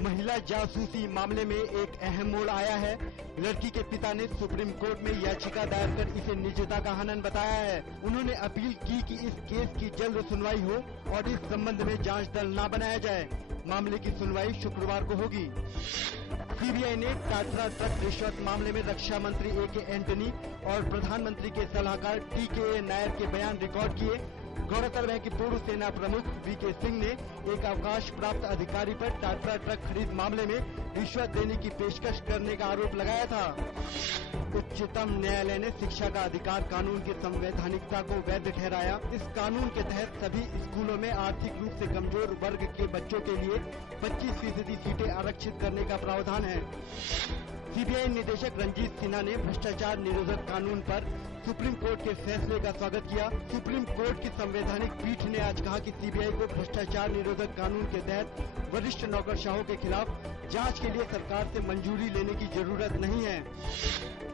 महिला जासूसी मामले में एक अहम मोड़ आया है। लड़की के पिता ने सुप्रीम कोर्ट में याचिका दायर कर इसे निजता का हनन बताया है। उन्होंने अपील की कि इस केस की जल्द सुनवाई हो और इस संबंध में जांच दल न बनाया जाए। मामले की सुनवाई शुक्रवार को होगी। सीबीआई ने टाटा ट्रक रिश्वत मामले में रक्षा मंत्री ए.के. एंटनी और प्रधानमंत्री के सलाहकार टी.के. नायर के बयान रिकॉर्ड किए। गौरतलब है कि पूर्व सेना प्रमुख वी.के. सिंह ने एक अवकाश प्राप्त अधिकारी पर टाटा ट्रक खरीद मामले में रिश्वत देने की पेशकश करने का आरोप लगाया था। उच्चतम न्यायालय ने शिक्षा का अधिकार कानून की संवैधानिकता को वैध ठहराया। इस कानून के तहत सभी स्कूलों में आर्थिक रूप से कमजोर वर्ग के बच्चों के लिए 25% सीटें आरक्षित करने का प्रावधान है। सीबीआई निदेशक रंजीत सिन्हा ने भ्रष्टाचार निरोधक कानून पर सुप्रीम कोर्ट के फैसले का स्वागत किया। सुप्रीम कोर्ट की संवैधानिक पीठ ने आज कहा कि सीबीआई को भ्रष्टाचार निरोधक कानून के तहत वरिष्ठ नौकरशाहों के खिलाफ जांच के लिए सरकार से मंजूरी लेने की जरूरत नहीं है।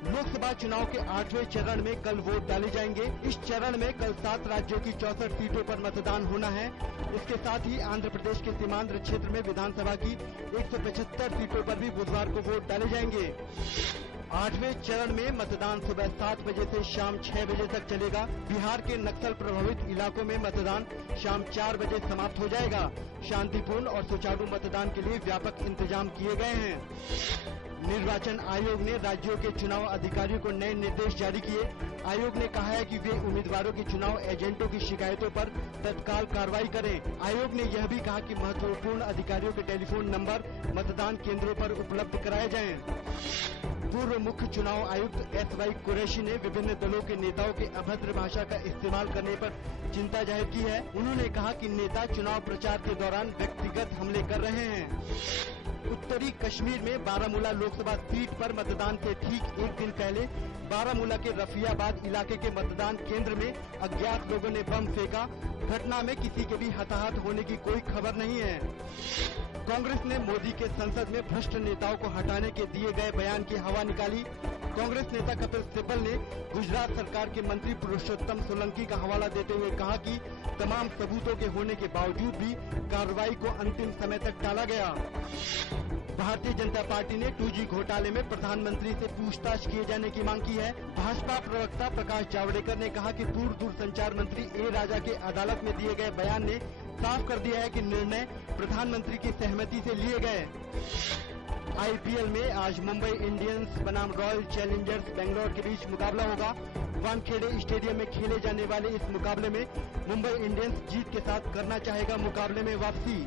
लोकसभा चुनाव के 8वें चरण में कल वोट डाले जाएंगे। इस चरण में कल 7 राज्यों की 64 सीटों पर मतदान होना है। इसके साथ ही आंध्र प्रदेश के सीमांध्र क्षेत्र में विधानसभा की 175 सीटों पर भी बुधवार को वोट डाले जाएंगे। 8वें चरण में मतदान सुबह 7 बजे से शाम 6 बजे तक चलेगा। बिहार के नक्सल प्रभावित इलाकों में मतदान शाम 4 बजे समाप्त हो जाएगा। शांतिपूर्ण और सुचारू मतदान के लिए व्यापक इंतजाम किए गए हैं। निर्वाचन आयोग ने राज्यों के चुनाव अधिकारियों को नए निर्देश जारी किए। आयोग ने कहा है कि वे उम्मीदवारों के चुनाव एजेंटों की शिकायतों पर तत्काल कार्रवाई करें। आयोग ने यह भी कहा कि महत्वपूर्ण अधिकारियों के टेलीफोन नंबर मतदान केंद्रों पर उपलब्ध कराए जाएं। पूर्व मुख्य चुनाव आयुक्त एस.वाई. कुरैशी ने विभिन्न दलों के नेताओं के अभद्र भाषा का इस्तेमाल करने पर चिंता जाहिर की है। उन्होंने कहा कि नेता चुनाव प्रचार के दौरान व्यक्तिगत हमले कर रहे हैं। उत्तरी कश्मीर में बारामूला लोकसभा सीट पर मतदान से ठीक एक दिन पहले बारामूला के रफियाबाद इलाके के मतदान केंद्र में अज्ञात लोगों ने बम फेंका। घटना में किसी के भी हताहत होने की कोई खबर नहीं है। कांग्रेस ने मोदी के संसद में भ्रष्ट नेताओं को हटाने के दिए गए बयान की हवा निकाली। कांग्रेस नेता कपिल सिब्बल ने गुजरात सरकार के मंत्री पुरुषोत्तम सोलंकी का हवाला देते हुए कहा कि तमाम सबूतों के होने के बावजूद भी कार्रवाई को अंतिम समय तक टाला गया। भारतीय जनता पार्टी ने 2G घोटाले में प्रधानमंत्री से पूछताछ किए जाने की मांग की है। भाजपा प्रवक्ता प्रकाश जावड़ेकर ने कहा कि पूर्व दूरसंचार मंत्री ए. राजा के अदालत में दिए गए बयान ने साफ कर दिया है कि निर्णय प्रधानमंत्री की सहमति से लिए गए। IPL में आज मुंबई इंडियंस बनाम रॉयल चैलेंजर्स बेंगलोर के बीच मुकाबला होगा। वानखेड़े स्टेडियम में खेले जाने वाले इस मुकाबले में मुंबई इंडियंस जीत के साथ करना चाहेगा मुकाबले में वापसी।